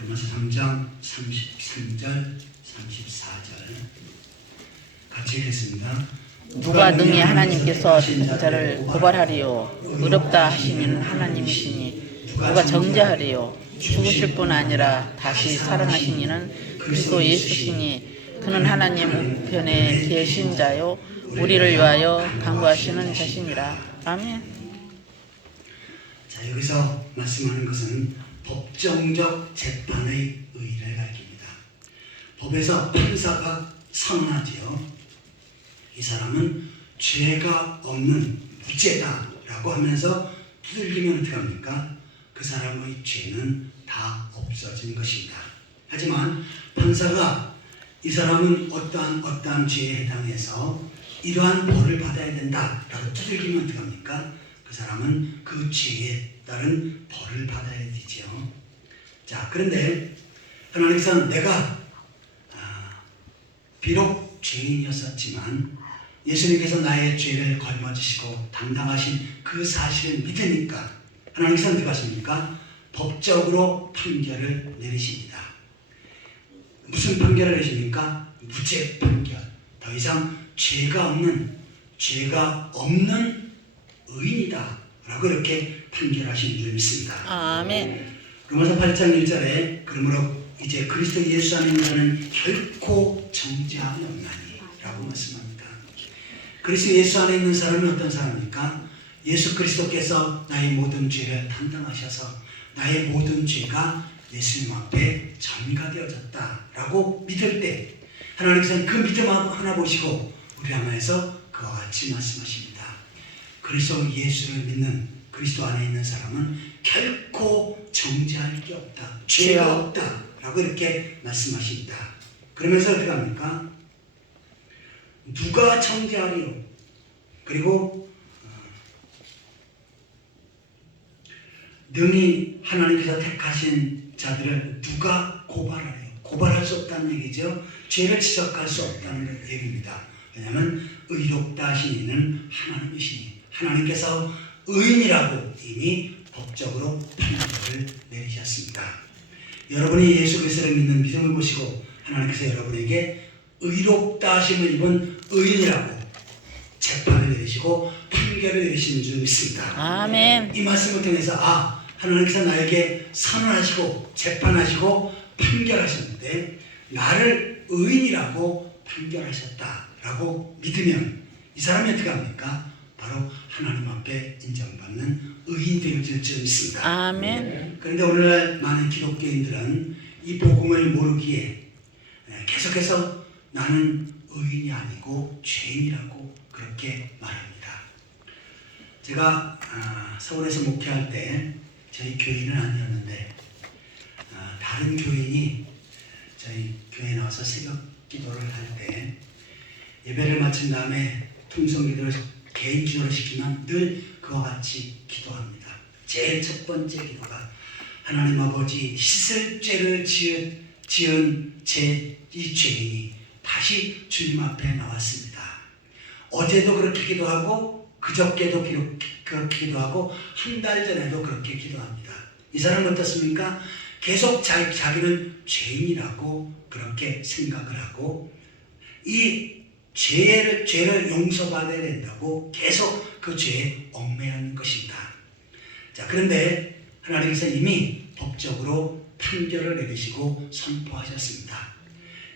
로마서 3장 33절, 34절 같이 읽겠습니다. 누가 능히 하나님께서 자를 고발하리요 의롭다 하시는 하나님이시니 누가 정죄하리요 죽으실 뿐 아니라 다시 살아나신 이는 그리스도 예수시니 그는 하나님 우편에 계신 자요 우리를 위하여 강구하시는 자시니라. 아멘. 자, 여기서 말씀하는 것은 법정적 재판의 의의를 가리킵니다. 법에서 판사가 선언하지요. 이 사람은 죄가 없는 무죄다라고 하면서 두들기면 어떻게 합니까? 그 사람의 죄는 다 없어진 것입니다. 하지만 판사가 이 사람은 어떠한 죄에 해당해서 이러한 벌을 받아야 된다라고 두들기면 어떻게 합니까? 그 사람은 그 죄에 따른 벌을 받아야 되지요. 자, 그런데 하나님께서는 내가 비록 죄인이었었지만 예수님께서 나의 죄를 걸머지시고 담당하신 그 사실을 믿으니까 하나님께서는 어떻게 하십니까? 법적으로 판결을 내리십니다. 무슨 판결을 내십니까? 무죄 판결. 더 이상 죄가 없는 의인이다 라고 이렇게 판결하신 줄 믿습니다. 아멘. 로마서 8장 1절에 그러므로 이제 그리스도 예수 안에 있는 자는 결코 정죄함이 없나니 라고 말씀합니다. 그리스도 예수 안에 있는 사람은 어떤 사람입니까? 예수 그리스도께서 나의 모든 죄를 담당하셔서 나의 모든 죄가 예수님 앞에 전가되어졌다라고 믿을 때 하나님께서는 그 믿음 하나 보시고 우리 향해서 그와 같이 말씀하십니다. 그리스도 예수를 믿는 그리스도 안에 있는 사람은 결코 정죄할 게 없다. 죄가 없다. 라고 이렇게 말씀하십니다. 그러면서 어떻게 합니까? 누가 정죄하리요? 그리고 능히 하나님께서 택하신 자들을 누가 고발하리요? 고발할 수 없다는 얘기죠. 죄를 지적할 수 없다는 얘기입니다. 왜냐하면 의롭다 하신 이는 하나님이시니 하나님께서 의인이라고 이미 법적으로 판결을 내리셨습니다. 여러분이 예수 그리스도를 믿는 믿음을 보시고 하나님께서 여러분에게 의롭다 하심을 입은 의인이라고 재판을 내리시고 판결을 내리시는 줄 믿습니다. 아멘. 이 말씀을 통해서 하나님께서 나에게 선언하시고 재판하시고 판결하셨는데 나를 의인이라고 판결하셨다라고 믿으면 이 사람이 어떻게 합니까? 바로 하나님 앞에 인정받는 의인 되어질 줄 믿습니다. 아멘. 그런데 오늘날 많은 기독교인들은 이 복음을 모르기에 계속해서 나는 의인이 아니고 죄인이라고 그렇게 말합니다. 제가 서울에서 목회할 때 저희 교인은 아니었는데 다른 교인이 저희 교회에 나와서 새벽 기도를 할 때 예배를 마친 다음에 통성기도를 개인 기도를 시키면 늘 그와 같이 기도합니다. 제일 첫 번째 기도가 하나님 아버지 씻을 죄를 지은 지은 이 죄인이 다시 주님 앞에 나왔습니다. 어제도 그렇게 기도하고 그저께도 그렇게 기도하고 한 달 전에도 그렇게 기도합니다. 이 사람은 어떻습니까? 계속 자기는 죄인이라고 그렇게 생각을 하고 이 죄를 용서받아야 된다고 계속 그 죄에 얽매이는 것입니다. 자, 그런데 하나님께서 이미 법적으로 판결을 내리시고 선포하셨습니다.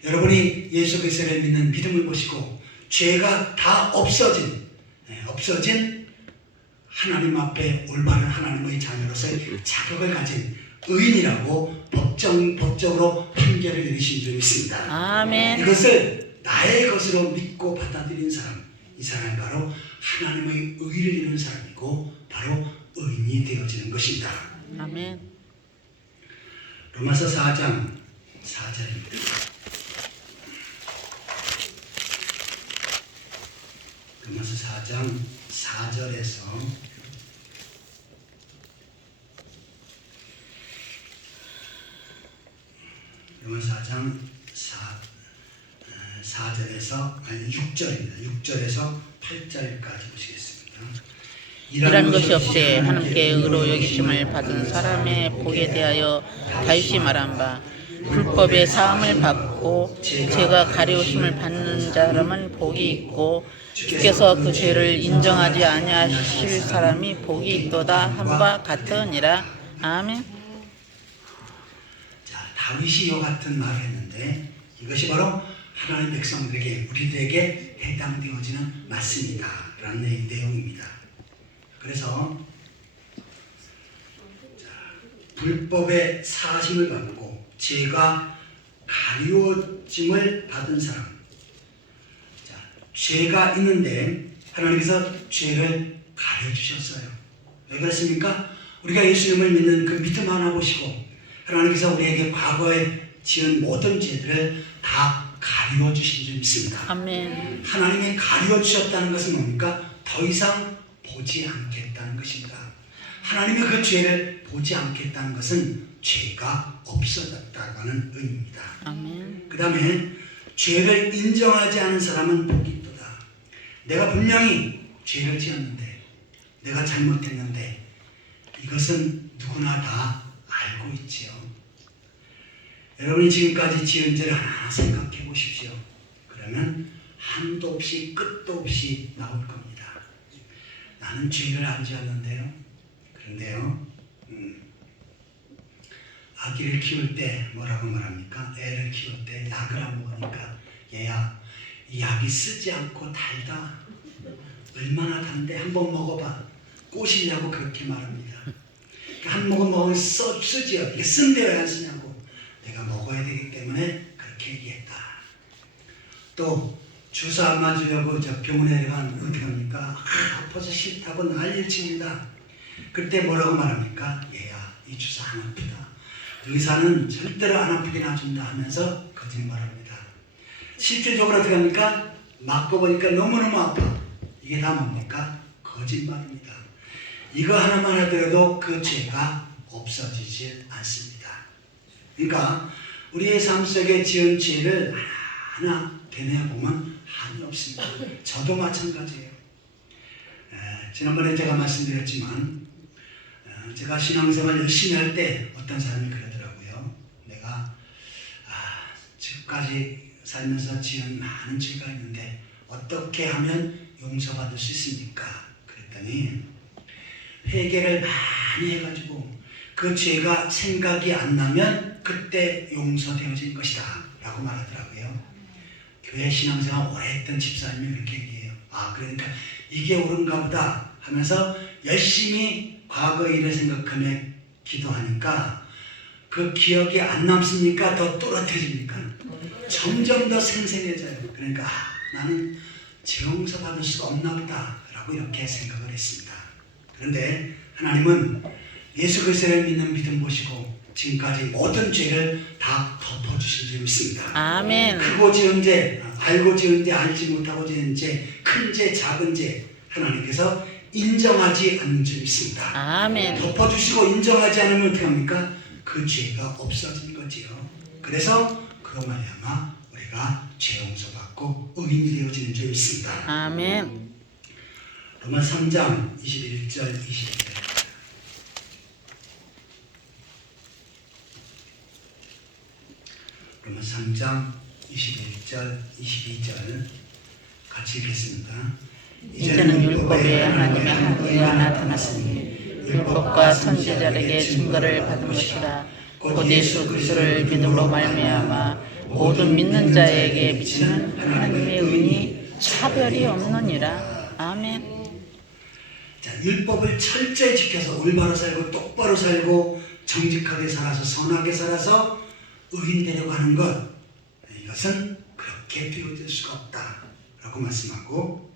여러분이 예수 그리스도를 믿는 믿음을 보시고 죄가 다 없어진 하나님 앞에 올바른 하나님의 자녀로서의 자격을 가진 의인이라고 법적으로 판결을 내리신 줄을 믿습니다. 아멘. 이것을 나의 것으로 믿고 받아들인 사람, 이 사람이 바로 하나님의 의를 이루는 사람이고 바로 의인이 되어지는 것입니다. 아멘. 로마서 4장 4절입니다. 로마서 4장 4절에서 로마서 4장 4절에서 아니 6절입니다. 6절에서 8절까지 보시겠습니다. 이런 것이 없이 하나님께 의로 여기심을 받은 사람의 복에 대하여 다시 말한 바 불법의 사함을 받고 죄가 가리우심을 받는 사람은 복이 있고 주께서 그 죄를 인정하지 아니하실 사람이 복이 있도다 함과 같으니라. 아멘. 자, 다윗이 이와 같은 말을 했는데 이것이 바로 하나님 백성들에게 우리들에게 해당되어지는 말씀이다 라는 내용입니다. 그래서 자, 불법의 사심을 받고 죄가 가리워짐을 받은 사람, 자, 죄가 있는데 하나님께서 죄를 가려주셨어요. 왜 그렇습니까? 우리가 예수님을 믿는 그 믿음 하나 보시고 하나님께서 우리에게 과거에 지은 모든 죄들을 다 가리워 주신 줄 믿습니다. 아멘. 하나님이 가리워 주셨다는 것은 뭡니까? 더 이상 보지 않겠다는 것입니다. 하나님이 그 죄를 보지 않겠다는 것은 죄가 없어졌다고 하는 의미입니다. 아멘. 그 다음에 죄를 인정하지 않은 사람은 복이 있도다. 내가 분명히 죄를 지었는데 내가 잘못했는데 이것은 누구나 다 알고 있지요. 여러분이 지금까지 지은 죄를 하나 생각해 보십시오. 그러면 한도 없이 끝도 없이 나올 겁니다. 나는 죄를 안 지었는데요. 그런데요, 아기를 키울 때 뭐라고 말합니까? 애를 키울 때 약을 안 먹으니까 얘야, 이 약이 쓰지 않고 달다. 얼마나 단데 한번 먹어봐. 꼬시려고 그렇게 말합니다. 한 모금 먹으면 쓰지요. 이게 쓴데 왜 안 쓰냐고. 내가 먹어야 되기 때문에 그렇게 얘기했다. 또 주사 안 맞으려고 저 병원에 내려간 어떻게 합니까? 아파서 싫다고 난리를 칩니다. 그때 뭐라고 말합니까? 얘야, 이 주사 안 아프다. 의사는 절대로 안 아프게 놔준다 하면서 거짓말합니다. 실질적으로 어떻게 합니까? 맞고 보니까 너무너무 아파. 이게 다 뭡니까? 거짓말입니다. 이거 하나만 하더라도 그 죄가 없어지질 않습니다. 그러니까 우리의 삶 속에 지은 죄를 하나하나 되뇌어보면 한이 없습니다. 저도 마찬가지예요. 지난번에 제가 말씀드렸지만 제가 신앙생활 열심히 할 때 어떤 사람이 그러더라고요. 내가 지금까지 살면서 지은 많은 죄가 있는데 어떻게 하면 용서받을 수 있습니까? 그랬더니 회개를 많이 해가지고 그 죄가 생각이 안 나면 그때 용서되어질 것이다 라고 말하더라고요. 교회 신앙생활 오래 했던 집사님이 그렇게 얘기해요. 그러니까 이게 옳은가 보다 하면서 열심히 과거 일을 생각하며 기도하니까 그 기억이 안 남습니까? 더 또렷해집니까? 점점 더 생생해져요. 그러니까 나는 죄 용서 받을 수가 없나 보다 라고 이렇게 생각을 했습니다. 그런데 하나님은 예수 그리스도를 믿는 믿음 보시고 지금까지 모든 죄를 다 덮어주신 줄 믿습니다. 아멘. 크고 지은 죄, 알고 지은 죄, 알지 못하고 지은 죄, 큰 죄, 작은 죄 하나님께서 인정하지 않는 줄 믿습니다. 아멘. 덮어주시고 인정하지 않으면 어떻게 합니까? 그 죄가 없어진 거지요. 그래서 그로 말미암아 우리가 죄 용서받고 의인이 되어지는 줄 믿습니다. 아멘. 로마 3장 21절 22절. 로마 3장 21절 22절 같이 읽겠습니다. 이제는 율법에 하나님의 한계가 나타났으니 율법과 선지자에게 증거를 받은 것이라. 곧 예수 그리스도를 믿음으로 말미암아 모든 믿는 자에게 미치는 하나님의 은이 차별이 없느니라. 아멘. 자, 율법을 철저히 지켜서 올바로 살고 똑바로 살고 정직하게 살아서 선하게 살아서 의인 되려고 하는 것, 이것은 그렇게 되어질 수가 없다라고 말씀하고,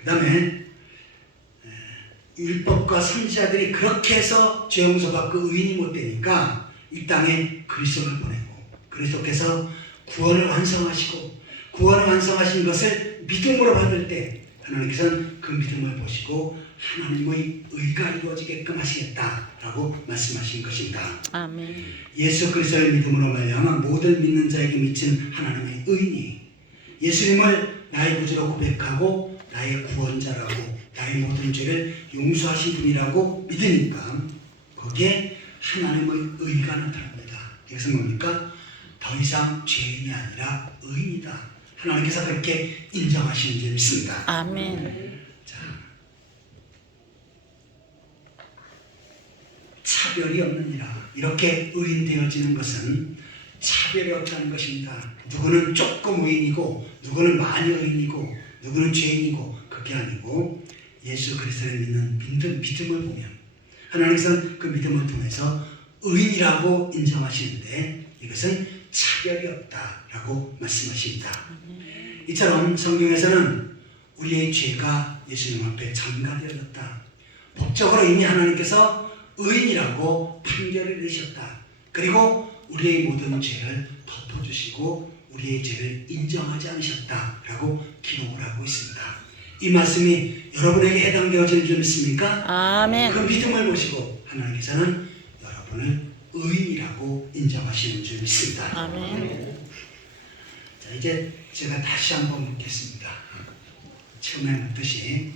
그 다음에 율법과 선지자들이 그렇게 해서 죄 용서받고 의인이 못 되니까 이 땅에 그리스도를 보내고 그리스도께서 구원을 완성하시고 구원을 완성하신 것을 믿음으로 받을 때 하나님께서는 그 믿음을 보시고 하나님의 의가 이루어지게끔 하시겠다라고 말씀하신 것입니다. 아멘. 예수 그리스도를 믿음으로 말미암아 모든 믿는 자에게 미친 하나님의 의인이 예수님을 나의 구주로 고백하고 나의 구원자라고 나의 모든 죄를 용서하신 분이라고 믿으니까 거기에 하나님의 의가 나타납니다. 이것은 뭡니까? 더 이상 죄인이 아니라 의인이다. 하나님께서 그렇게 인정하시는 줄 믿습니다. 아멘. 자, 차별이 없느니라. 이렇게 의인 되어지는 것은 차별이 없다는 것입니다. 누구는 조금 의인이고 누구는 많이 의인이고 누구는 죄인이고 그게 아니고 예수 그리스도를 믿는 믿음을 보면 하나님께서는 그 믿음을 통해서 의인이라고 인정하시는데 이것은 차별이 없다라고 말씀하십니다. 이처럼 성경에서는 우리의 죄가 예수님 앞에 전가되어졌다. 법적으로 이미 하나님께서 의인이라고 판결을 내셨다. 그리고 우리의 모든 죄를 덮어주시고 우리의 죄를 인정하지 않으셨다라고 기록을 하고 있습니다. 이 말씀이 여러분에게 해당되어지는 줄 믿습니까? 아멘. 그 믿음을 보시고 하나님께서는 여러분을 의인이라고 인정하시는 줄 믿습니다. 아멘. 자, 이제 제가 다시 한번 묻겠습니다. 처음에 묻듯이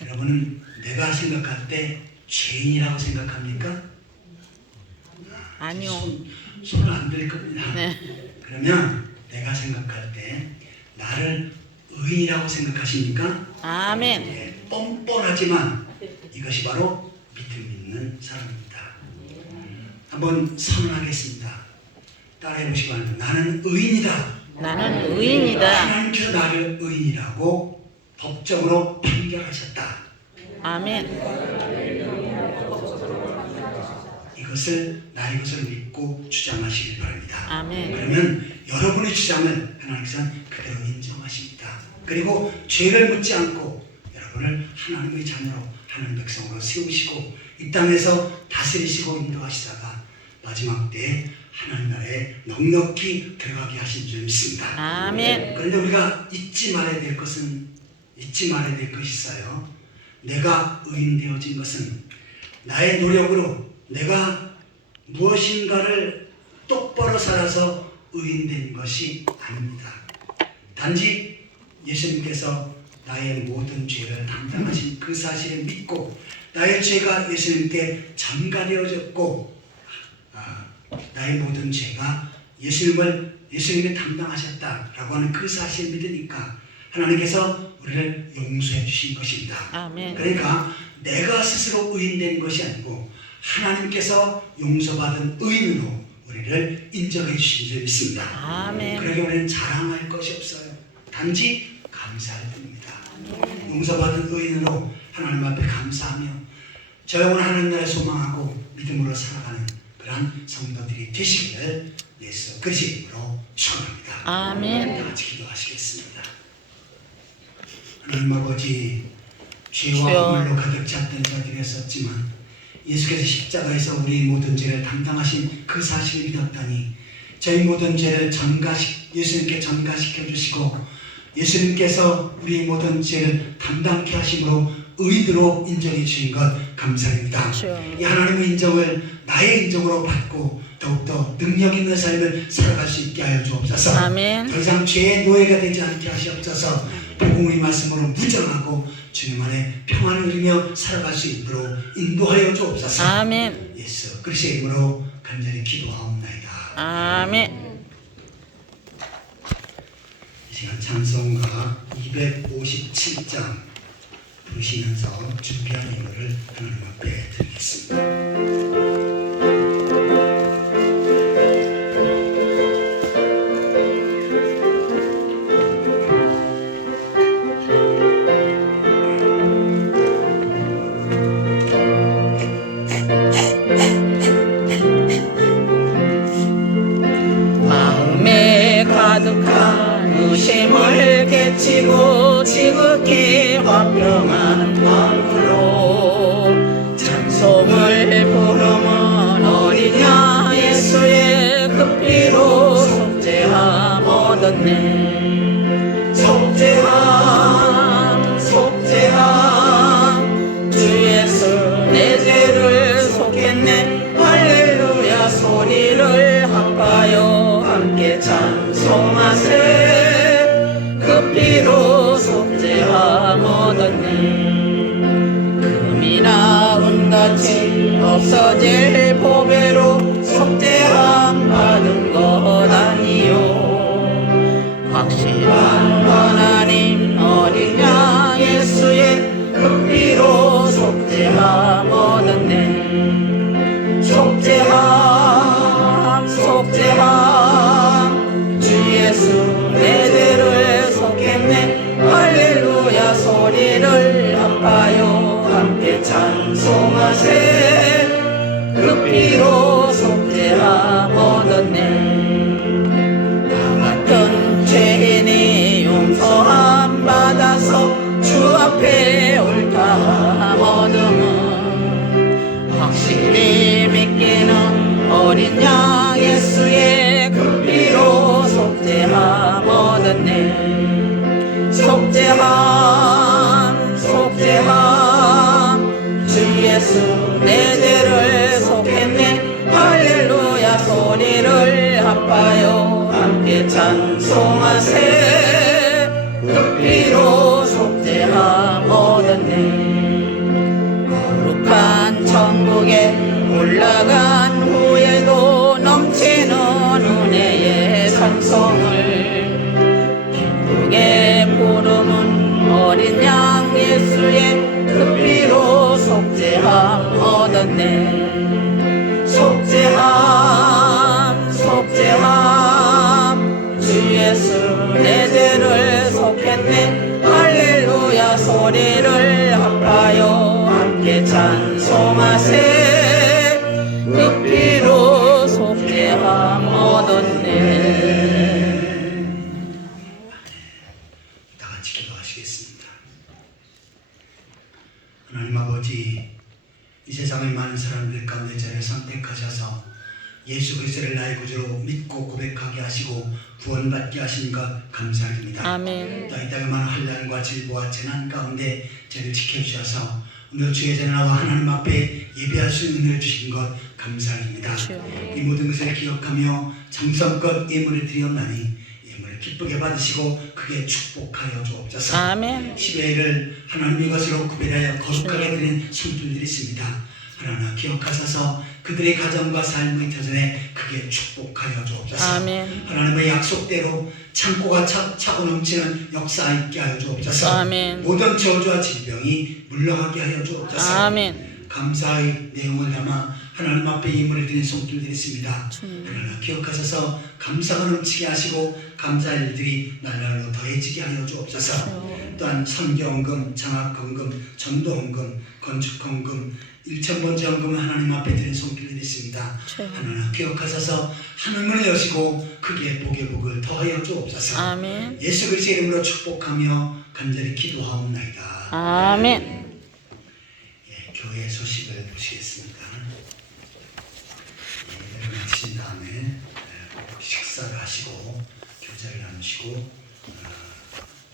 여러분은 내가 생각할 때 죄인이라고 생각합니까? 아니요. 손을 안 들 겁니다. 네. 그러면 내가 생각할 때 나를 의인이라고 생각하십니까? 아멘. 네, 뻔뻔하지만 이것이 바로 믿음 있는 사람입니다. 한번 선언하겠습니다. 따라해 보시기 바랍니다. 나는 의인이다. 나는 의인이다. 하나님께서 나를 의인이라고 법적으로 판결하셨다. 아멘. 이것을 나의 것을 믿고 주장하시기 바랍니다. 아멘. 그러면 여러분의 주장을 하나님께서는 그대로 인정하십니다. 그리고 죄를 묻지 않고 여러분을 하나님의 자녀로 하나님 백성으로 세우시고 이 땅에서 다스리시고 인도하시다가 마지막 때에 하나님 나라에 넉넉히 들어가게 하신 줄 믿습니다. 아멘. 그런데 우리가 잊지 말아야 될 것이 있어요. 내가 의인 되어진 것은 나의 노력으로 내가 무엇인가를 똑바로 살아서 의인된 것이 아닙니다. 단지 예수님께서 나의 모든 죄를 담당하신 그 사실을 믿고 나의 죄가 예수님께 전가되어졌고 나의 모든 죄가 예수님이 담당하셨다라고 하는 그 사실을 믿으니까 하나님께서 우리를 용서해 주신 것입니다. 아멘. 그러니까 내가 스스로 의인된 것이 아니고 하나님께서 용서받은 의인으로 우리를 인정해 주신 줄 믿습니다. 아멘. 그러기 우리는 자랑할 것이 없어요. 단지 감사할 뿐입니다. 용서받은 의인으로 하나님 앞에 감사하며 저 영혼 하나님 나라에 소망하고 믿음으로 살아가는 그러한 성도들이 되시기를 예수 그리스도 이름으로 축원합니다. 아멘. 다 같이 기도하시겠습니다. 하나님 아버지, 죄와 주여. 허물로 가득 찼던 자들이었었지만 예수께서 십자가에서 우리의 모든 죄를 담당하신 그 사실을 믿었다니 저희 모든 죄를 예수님께 전가시켜 주시고 예수님께서 우리의 모든 죄를 담당케 하심으로 의인으로 인정해 주신 것 감사합니다. 주여. 이 하나님의 인정을 나의 인정으로 받고 더욱더 능력 있는 삶을 살아갈 수 있게 하여 주옵소서. 아멘. 더 이상 죄의 노예가 되지 않게 하시옵소서. 복음의 말씀으로 무장하고 주님 안에 평안을 누리며 살아갈 수 있도록 인도하여 주옵소서. 아멘. 예수 그리스도의 이름으로 간절히 기도하옵나이다. 아멘. 이 시간 찬송가 257장 부르시면서 준비한 예물을 하나님 앞에 드리겠습니다. 마음에 가득한 의심을 깨치고 지극히 화평한 마음으로 찬송을 부르면 어린 양 예수의 그 피로 속죄함 얻었네. 속죄함 속죄함 주 예수 내 죄를 속했네. 할렐루야 소리를 합하여 함께 찬송하세. 그 피로 속죄함 얻었네. 금이나 은같이 없어질 보배로 속죄함 받은 것 아니요. 확실한 하나님 어린 양 예수의 그 피로 속죄함 얻었네. 속죄함 속죄함 주 예수 내 죄를 속했네. 할렐루야 소리를 합하여 함께 찬송하세. 그 피로 속죄함 얻었네. 나 같은 죄인이 용서함 받아서 주 앞에 옳다함 얻음은 확실히 믿기는 어린 양 예수의 그 피로 속죄함 얻었네. 속죄함 속죄함 주 예수 내 죄를 속했네. 할렐루야 소리를 합하여 함께 찬송하세. 그 피로 속죄함 얻었네. 거룩한 천국에 올라간 후에도 넘치는 은혜의 찬송을 기쁘게 부르는 어린 양 예수의 그 피로 속죄함 얻었네. 속죄함 속죄함 주 예수 내 죄를 속했네. 할렐루야 소리를 합하여 함께 찬송하세. 그 피로 속죄함 얻었네. 다 같이 기도하시겠습니다. 하나님 아버지, 이 세상의 많은 사람들 가운데 저를 선택하셔서 예수 그리스도를 나의 구주로 믿고 고백하게 하시고 구원받게 하신 것 감사드립니다. 아멘. 또 이 땅의 많은 환난과 질보와 재난 가운데 저를 지켜주셔서 오늘 주의 전에 나와 하나님 앞에 예배할 수 있는 은혜를 주신 것 감사드립니다. 이 모든 것을 기억하며 정성껏 예물을 드렸나니 예물을 기쁘게 받으시고 크게 축복하여 주옵소서. 아멘. 10회를 하나님의 것으로 구별하여 거룩하게 드린 손길들이 있습니다. 하나님 기억하셔서 그들의 가정과 삶의 터전에 크게 축복하여 주옵소서. 아멘. 하나님의 약속대로 창고가 차고 넘치는 역사 있게 하여 주옵소서. 아멘. 모든 저주와 질병이 물러가게 하여 주옵소서. 아멘. 감사의 내용을 담아 하나님 앞에 예물을 드린 손길들이 있습니다. 하나님 기억하셔서 감사가 넘치게 하시고 감사할 일들이 날날로 더해지게 하여 주옵소서. 또한 선교헌금, 장학헌금, 전도헌금, 건축헌금, 1,000번째 헌금을 하나님 앞에 드린 손길들이 있습니다. 하나님 기억하셔서 하늘문을 여시고 크게 복의 복을 더하여 주옵소서. 아멘. 예수 그리스도의 이름으로 축복하며 간절히 기도하옵나이다. 아멘. 교회 소식을 보시겠습니다. 예배를 마친 다음에 식사를 하시고 교제를 나누시고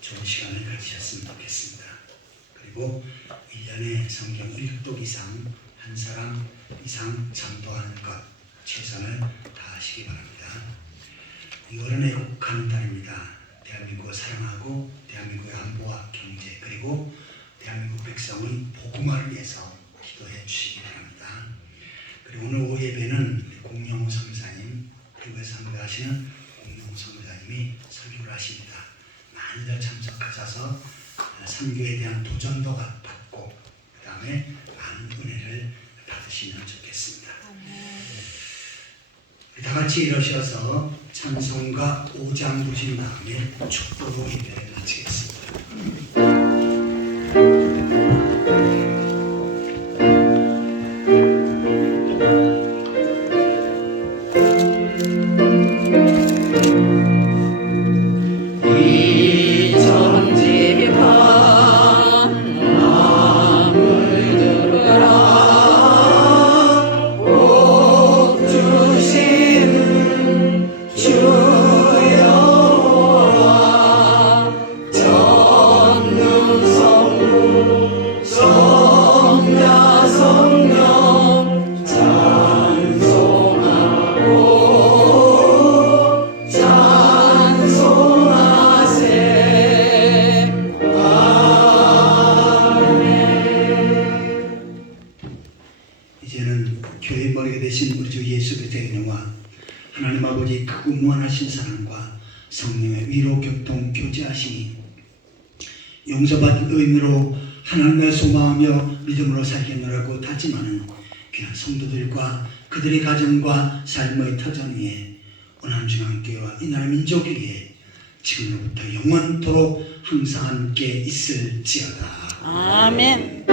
좋은 시간을 가지셨으면 좋겠습니다. 그리고 1년에 성경 1독 이상 한 사람 이상 전도하는 것 최선을 다하시기 바랍니다. 이거는 애국하는 달입니다. 대한민국을 사랑하고 대한민국의 안보와 경제 그리고 대한민국 백성의 복음화를 위해서 기도해 주시기 바랍니다. 그리고 오늘 오후 예배는 공영호 선교사님, 교회 선교하시는 공영호 선교사님이 설교를 하십니다. 많이들 참석하셔서 선교에 대한 도전도 받고 그 다음에 많은 은혜를 받으시면 좋겠습니다. 다 같이 일어서서 찬송가 5장 부신 다음에 축도로 예배를 마치겠습니다. 이 천지반 마음을 들으라 복 주시는 주 여호와 전능 성부 성자 성령 찬송하고 찬송하세 이제는 교회 머리가 되신 우리 주 예수 그리스도의 은혜와 하나님 아버지 크고 무한하신 사랑과 성령의 위로 교통 교제하시니 용서받은 의미로 하나님을 소망하며 믿음으로 살겠노라고 다짐하는 귀한 성도들과 그들의 가정과 삶의 터전 위에 원한중앙교회와 이 나라 민족 위에 지금로부터 영원토록 항상 함께 있을지어다. 아멘.